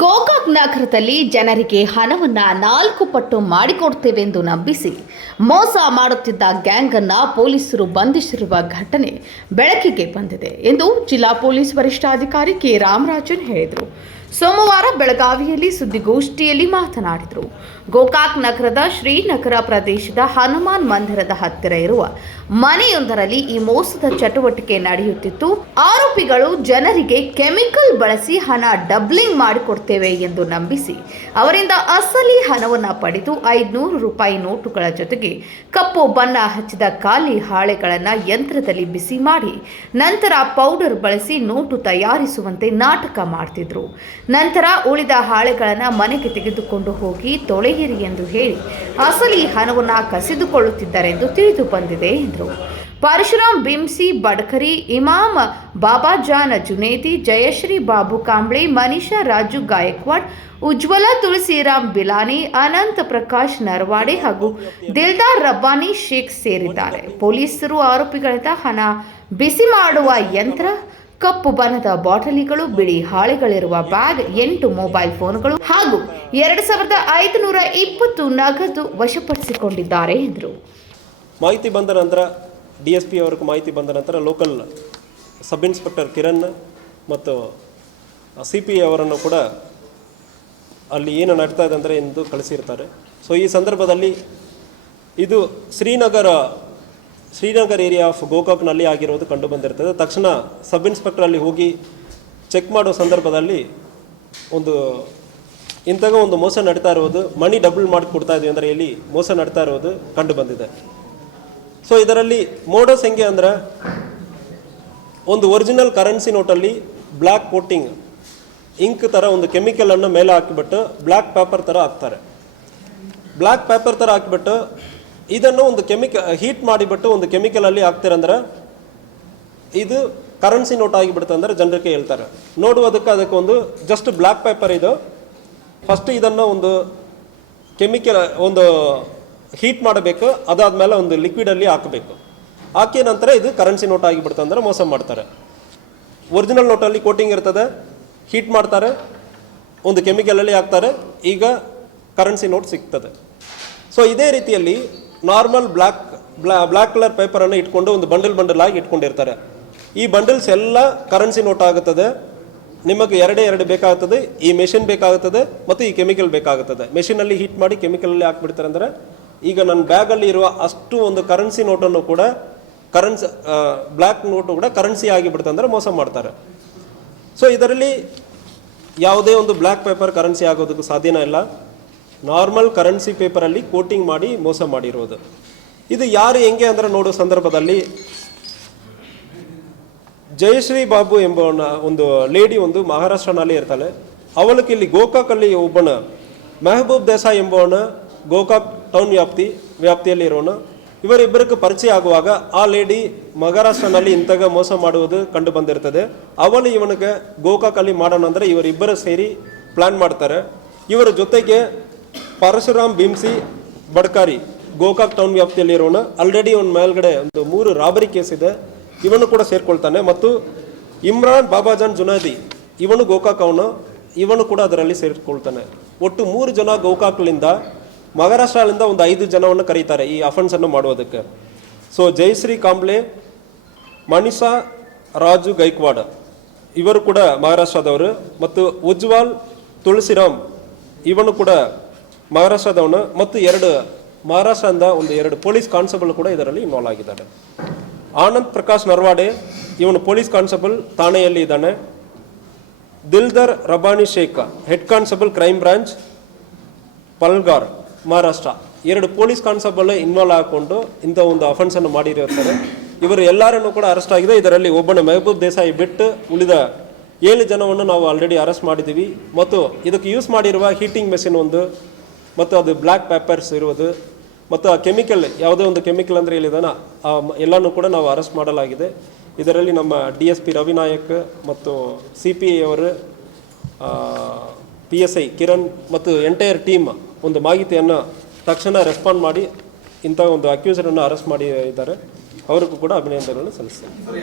ಗೋಕಾಕ್ ನಗರದಲ್ಲಿ ಜನರಿಗೆ ಹಣವನ್ನು 4 ಪಟ್ಟು ಮಾಡಿಕೊಡ್ತೇವೆಂದು ನಂಬಿಸಿ ಮೋಸ ಮಾಡುತ್ತಿದ್ದ ಗ್ಯಾಂಗ್ ಅನ್ನು ಪೊಲೀಸರು ಬಂಧಿಸಿರುವ ಘಟನೆ ಬೆಳಕಿಗೆ ಬಂದಿದೆ ಎಂದು ಜಿಲ್ಲಾ ಪೊಲೀಸ್ ವರಿಷ್ಠಾಧಿಕಾರಿ ಕೆ ರಾಮರಾಜನ್ ಹೇಳಿದರು. ಸೋಮವಾರ ಬೆಳಗಾವಿಯಲ್ಲಿ ಸುದ್ದಿಗೋಷ್ಠಿಯಲ್ಲಿ ಮಾತನಾಡಿದರು. ಗೋಕಾಕ್ ನಗರದ ಶ್ರೀನಗರ ಪ್ರದೇಶದ ಹನುಮಾನ್ ಮಂದಿರದ ಹತ್ತಿರ ಇರುವ ಮನೆಯೊಂದರಲ್ಲಿ ಈ ಮೋಸದ ಚಟುವಟಿಕೆ ನಡೆಯುತ್ತಿತ್ತು. ಆರೋಪಿಗಳು ಜನರಿಗೆ ಕೆಮಿಕಲ್ ಬಳಸಿ ಹಣ ಡಬ್ಲಿಂಗ್ ಮಾಡಿಕೊಡ್ತೇವೆ ಎಂದು ನಂಬಿಸಿ ಅವರಿಂದ ಅಸಲಿ ಹಣವನ್ನು ಪಡೆದು 500 ರೂಪಾಯಿ ನೋಟುಗಳ ಜೊತೆಗೆ ಕಪ್ಪು ಬಣ್ಣ ಹಚ್ಚಿದ ಖಾಲಿ ಹಾಳೆಗಳನ್ನು ಯಂತ್ರದಲ್ಲಿ ಬಿಸಿ ಮಾಡಿ ನಂತರ ಪೌಡರ್ ಬಳಸಿ ನೋಟು ತಯಾರಿಸುವಂತೆ ನಾಟಕ ಮಾಡ್ತಿದ್ರು. ನಂತರ ಉಳಿದ ಹಾಳೆಗಳನ್ನು ಮನೆಗೆ ತೆಗೆದುಕೊಂಡು ಹೋಗಿ ತೊಳೆಯಿರಿ ಎಂದು ಹೇಳಿ ಅಸಲಿ ಹಣವನ್ನು ಕಸಿದುಕೊಳ್ಳುತ್ತಿದ್ದಾರೆ ಎಂದು ತಿಳಿದು ಬಂದಿದೆ ಎಂದರು. ಪರಶುರಾಮ್ ಬಿಮ್ಸಿ ಬಡ್ಕರಿ, ಇಮಾಮ್ ಬಾಬಾಜಾನ್ ಜುನೇದಿ, ಜಯಶ್ರೀ ಬಾಬು ಕಾಂಬ್ಳೆ, ಮನೀಷಾ ರಾಜು ಗಾಯಕ್ವಾಡ್, ಉಜ್ವಲ ತುಳಸಿರಾಮ್ ಬಿಲಾನಿ, ಅನಂತ್ ಪ್ರಕಾಶ್ ನರವಾಡೆ ಹಾಗೂ ದಿಲ್ದಾರ್ ರಬ್ಬಾನಿ ಶೇಖ್ ಸೇರಿದ್ದಾರೆ. ಪೊಲೀಸರು ಆರೋಪಿಗಳಿಂದ ಹಣ ಬಿಸಿ ಮಾಡುವ ಯಂತ್ರ, ಕಪ್ಪು ಬಣ್ಣದ ಬಾಟಲಿಗಳು, ಬಿಳಿ ಹಾಳೆಗಳಿರುವ ಬ್ಯಾಗ್, 8 ಮೊಬೈಲ್ ಫೋನ್ಗಳು ಹಾಗೂ 2520 ನಗದು ವಶಪಡಿಸಿಕೊಂಡಿದ್ದಾರೆ ಎಂದರು. ಮಾಹಿತಿ ಬಂದ ನಂತರ DSP ಅವರಿಗೆ ಮಾಹಿತಿ ಬಂದ ನಂತರ ಲೋಕಲ್ ಸಬ್ ಇನ್ಸ್ಪೆಕ್ಟರ್ ಕಿರಣ್ ಮತ್ತು CP ಅವರನ್ನು ಕೂಡ ಅಲ್ಲಿ ಏನು ನಡೀತಾ ಇದೆ ಅಂದರೆ ಎಂದು ಕಳಿಸಿರ್ತಾರೆ. ಸೊ ಈ ಸಂದರ್ಭದಲ್ಲಿ ಇದು ಶ್ರೀನಗರ ಏರಿಯಾ ಆಫ್ ಗೋಕಾಕ್ನಲ್ಲಿ ಆಗಿರೋದು ಕಂಡು ಬಂದಿರ್ತದೆ. ತಕ್ಷಣ ಸಬ್ ಇನ್ಸ್ಪೆಕ್ಟರ್ ಅಲ್ಲಿ ಹೋಗಿ ಚೆಕ್ ಮಾಡೋ ಸಂದರ್ಭದಲ್ಲಿ ಇಂತಹ ಒಂದು ಮೋಸ ನಡೀತಾ ಇರೋದು, ಮನಿ ಡಬಲ್ ಮಾಡಿ ಕೊಡ್ತಾ ಇದೀವಿ ಅಂದರೆ ಇಲ್ಲಿ ಮೋಸ ನಡೀತಾ ಇರೋದು ಕಂಡು ಬಂದಿದೆ. ಸೊ ಇದರಲ್ಲಿ ಮೋಡಸ್ ಹೆಂಗೆ ಅಂದರೆ ಒಂದು ಒರಿಜಿನಲ್ ಕರೆನ್ಸಿ ನೋಟಲ್ಲಿ ಬ್ಲ್ಯಾಕ್ ಕೋಟಿಂಗ್ ಇಂಕ್ ಥರ ಒಂದು ಕೆಮಿಕಲನ್ನು ಮೇಲೆ ಹಾಕಿಬಿಟ್ಟು ಬ್ಲ್ಯಾಕ್ ಪೇಪರ್ ಥರ ಹಾಕ್ತಾರೆ. ಬ್ಲ್ಯಾಕ್ ಪೇಪರ್ ಥರ ಹಾಕಿಬಿಟ್ಟು ಇದನ್ನು ಒಂದು ಹೀಟ್ ಮಾಡಿಬಿಟ್ಟು ಒಂದು ಕೆಮಿಕಲಲ್ಲಿ ಹಾಕ್ತಿರಂದ್ರೆ ಇದು ಕರೆನ್ಸಿ ನೋಟ್ ಆಗಿಬಿಡುತ್ತೆ ಅಂದರೆ ಜನರಿಗೆ ಹೇಳ್ತಾರೆ. ನೋಡುವುದಕ್ಕೆ ಅದಕ್ಕೆ ಒಂದು ಜಸ್ಟ್ ಬ್ಲ್ಯಾಕ್ ಪೇಪರ್ ಇದು. ಫಸ್ಟ್ ಇದನ್ನು ಒಂದು ಹೀಟ್ ಮಾಡಬೇಕು, ಅದಾದಮೇಲೆ ಒಂದು ಲಿಕ್ವಿಡಲ್ಲಿ ಹಾಕಬೇಕು. ಹಾಕಿ ನಂತರ ಇದು ಕರೆನ್ಸಿ ನೋಟ್ ಆಗಿಬಿಡುತ್ತೆ ಅಂದರೆ ಮೋಸ ಮಾಡ್ತಾರೆ. ಒರಿಜಿನಲ್ ನೋಟಲ್ಲಿ ಕೋಟಿಂಗ್ ಇರ್ತದೆ, ಹೀಟ್ ಮಾಡ್ತಾರೆ, ಒಂದು ಕೆಮಿಕಲಲ್ಲಿ ಹಾಕ್ತಾರೆ, ಈಗ ಕರೆನ್ಸಿ ನೋಟ್ ಸಿಗ್ತದೆ. ಸೊ ಇದೇ ರೀತಿಯಲ್ಲಿ ನಾರ್ಮಲ್ ಬ್ಲ್ಯಾಕ್ ಕಲರ್ ಪೇಪರನ್ನು ಇಟ್ಕೊಂಡು ಒಂದು ಬಂಡಲ್ ಆಗಿ ಇಟ್ಕೊಂಡಿರ್ತಾರೆ. ಈ ಬಂಡಲ್ಸ್ ಎಲ್ಲ ಕರೆನ್ಸಿ ನೋಟ್ ಆಗುತ್ತದೆ. ನಿಮಗೆ ಎರಡು ಬೇಕಾಗುತ್ತದೆ, ಈ ಮೆಷಿನ್ ಬೇಕಾಗುತ್ತದೆ ಮತ್ತು ಈ ಕೆಮಿಕಲ್ ಬೇಕಾಗುತ್ತದೆ. ಮೆಷಿನಲ್ಲಿ ಹೀಟ್ ಮಾಡಿ ಕೆಮಿಕಲಲ್ಲಿ ಹಾಕ್ಬಿಡ್ತಾರೆ. ಅಂದರೆ ಈಗ ನನ್ನ ಬ್ಯಾಗಲ್ಲಿ ಇರುವ ಅಷ್ಟು ಒಂದು ಕರೆನ್ಸಿ ನೋಟನ್ನು ಕೂಡ ಬ್ಲ್ಯಾಕ್ ನೋಟು ಕೂಡ ಕರೆನ್ಸಿ ಆಗಿಬಿಡುತ್ತೆ ಅಂದರೆ ಮೋಸ ಮಾಡ್ತಾರೆ. ಸೊ ಇದರಲ್ಲಿ ಯಾವುದೇ ಒಂದು ಬ್ಲ್ಯಾಕ್ ಪೇಪರ್ ಕರೆನ್ಸಿ ಆಗೋದಕ್ಕೆ ಸಾಧ್ಯನೇ ಇಲ್ಲ. ನಾರ್ಮಲ್ ಕರೆನ್ಸಿ ಪೇಪರಲ್ಲಿ ಕೋಟಿಂಗ್ ಮಾಡಿ ಮೋಸ ಮಾಡಿರೋದು. ಇದು ಯಾರು ಹೆಂಗೆ ಅಂದರೆ ನೋಡೋ ಸಂದರ್ಭದಲ್ಲಿ ಜಯಶ್ರೀ ಬಾಬು ಎಂಬ ಒಂದು ಲೇಡಿ ಒಂದು ಮಹಾರಾಷ್ಟ್ರನಲ್ಲಿ ಇರ್ತಾಳೆ. ಅವಳಿಗೆ ಇಲ್ಲಿ ಗೋಕಾಕಲ್ಲಿ ಒಬ್ಬನ ಮೆಹಬೂಬ್ ದೇಸಾಯಿ ಎಂಬವನ ಗೋಕಾಕ್ ಟೌನ್ ವ್ಯಾಪ್ತಿಯಲ್ಲಿ ಇರೋನು. ಇವರಿಬ್ಬರಿಗೆ ಪರಿಚಯ ಆಗುವಾಗ ಆ ಲೇಡಿ ಮಹಾರಾಷ್ಟ್ರನಲ್ಲಿ ಇಂಥಗ ಮೋಸ ಮಾಡುವುದು ಕಂಡು ಬಂದಿರ್ತದೆ. ಅವಳು ಇವನಿಗೆ ಗೋಕಾಕಲ್ಲಿ ಮಾಡೋಣ ಅಂದರೆ ಇವರಿಬ್ಬರು ಸೇರಿ ಪ್ಲ್ಯಾನ್ ಮಾಡ್ತಾರೆ. ಇವರ ಜೊತೆಗೆ ಪರಶುರಾಮ್ ಬಿಮ್ಸಿ ಬಡ್ಕಾರಿ ಗೋಕಾಕ್ ಟೌನ್ ವ್ಯಾಪ್ತಿಯಲ್ಲಿ ಇರೋನು. ಆಲ್ರೆಡಿ ಅವನ ಮೇಲ್ಗಡೆ ಒಂದು 3 ರಾಬರಿ ಕೇಸ್ ಇದೆ, ಇವನು ಕೂಡ ಸೇರ್ಕೊಳ್ತಾನೆ. ಮತ್ತು ಇಮ್ರಾನ್ ಬಾಬಾಜಾನ್ ಜುನೇದಿ ಇವನು ಗೋಕಾಕ್ ಇವನು ಕೂಡ ಅದರಲ್ಲಿ ಸೇರಿಕೊಳ್ತಾನೆ. ಒಟ್ಟು 3 ಜನ ಗೋಕಾಕ್ಲಿಂದ ಮಹಾರಾಷ್ಟ್ರದಿಂದ ಒಂದು 5 ಜನವನ್ನು ಕರೀತಾರೆ ಈ ಅಫೆನ್ಸನ್ನು ಮಾಡುವುದಕ್ಕೆ. ಸೊ ಜಯಶ್ರೀ ಕಾಂಬ್ಳೆ, ಮನೀಷಾ ರಾಜು ಗೈಕ್ವಾಡ್ ಇವರು ಕೂಡ ಮಹಾರಾಷ್ಟ್ರದವರು ಮತ್ತು ಉಜ್ವಲ್ ತುಳಸಿರಾಮ್ ಇವನು ಕೂಡ ಮಹಾರಾಷ್ಟ್ರದವನು ಮತ್ತು 2 ಮಹಾರಾಷ್ಟ್ರದಿಂದ 2 ಪೊಲೀಸ್ ಕಾನ್ಸ್ಟೇಬಲ್ ಕೂಡ ಇದರಲ್ಲಿ ಇನ್ವಾಲ್ವ್ ಆಗಿದ್ದಾರೆ. ಆನಂತ್ ಪ್ರಕಾಶ್ ನರವಾಡೆ ಇವನು ಪೊಲೀಸ್ ಕಾನ್ಸ್ಟೇಬಲ್ ಥಾಣೆಯಲ್ಲಿ ಇದ್ದಾನೆ. Dildar Rabbani Shaikh head constable crime branch Palghar Maharashtra. 2 police constable involve ಆಗಿಕೊಂಡು ಇಂಥ ಒಂದು ಅಫೆನ್ಸನ್ನು ಮಾಡಿರುತ್ತಾರೆ. ಇವರು ಎಲ್ಲರನ್ನೂ ಕೂಡ ಅರೆಸ್ಟ್ ಆಗಿದೆ. ಇದರಲ್ಲಿ ಒಬ್ಬನ ಮೆಹಬೂಬ್ ದೇಸಾಯಿ ಬಿಟ್ಟು ಉಳಿದ 7 ಜನವನ್ನು ನಾವು ಆಲ್ರೆಡಿ ಅರೆಸ್ಟ್ ಮಾಡಿದ್ದೀವಿ. ಮತ್ತು ಇದಕ್ಕೆ ಯೂಸ್ ಮಾಡಿರುವ ಹೀಟಿಂಗ್ ಮೆಷಿನ್ ಮತ್ತು ಅದು ಬ್ಲ್ಯಾಕ್ ಪೇಪರ್ಸ್ ಇರುವುದು ಮತ್ತು ಆ ಕೆಮಿಕಲ್ ಯಾವುದೇ ಒಂದು ಕೆಮಿಕಲ್ ಅಂದರೆ ಹೇಳಿದಾನ ಎಲ್ಲನೂ ಕೂಡ ನಾವು ಅರೆಸ್ಟ್ ಮಾಡಲಾಗಿದೆ. ಇದರಲ್ಲಿ ನಮ್ಮ DSP ರವಿನಾಯಕ್ ಮತ್ತು CP ಅವರು, PSI ಕಿರಣ್ ಮತ್ತು ಎಂಟೈರ್ ಟೀಮ್ ಒಂದು ಮಾಹಿತಿಯನ್ನು ತಕ್ಷಣ ರೆಸ್ಪಾಂಡ್ ಮಾಡಿ ಇಂಥ ಒಂದು ಅಕ್ಯೂಸರನ್ನು ಅರೆಸ್ಟ್ ಮಾಡಿದ್ದಾರೆ. ಅವ್ರಿಗೂ ಕೂಡ ಅಭಿನಂದನೆಗಳನ್ನು ಸಲ್ಲಿಸ್ತೇನೆ.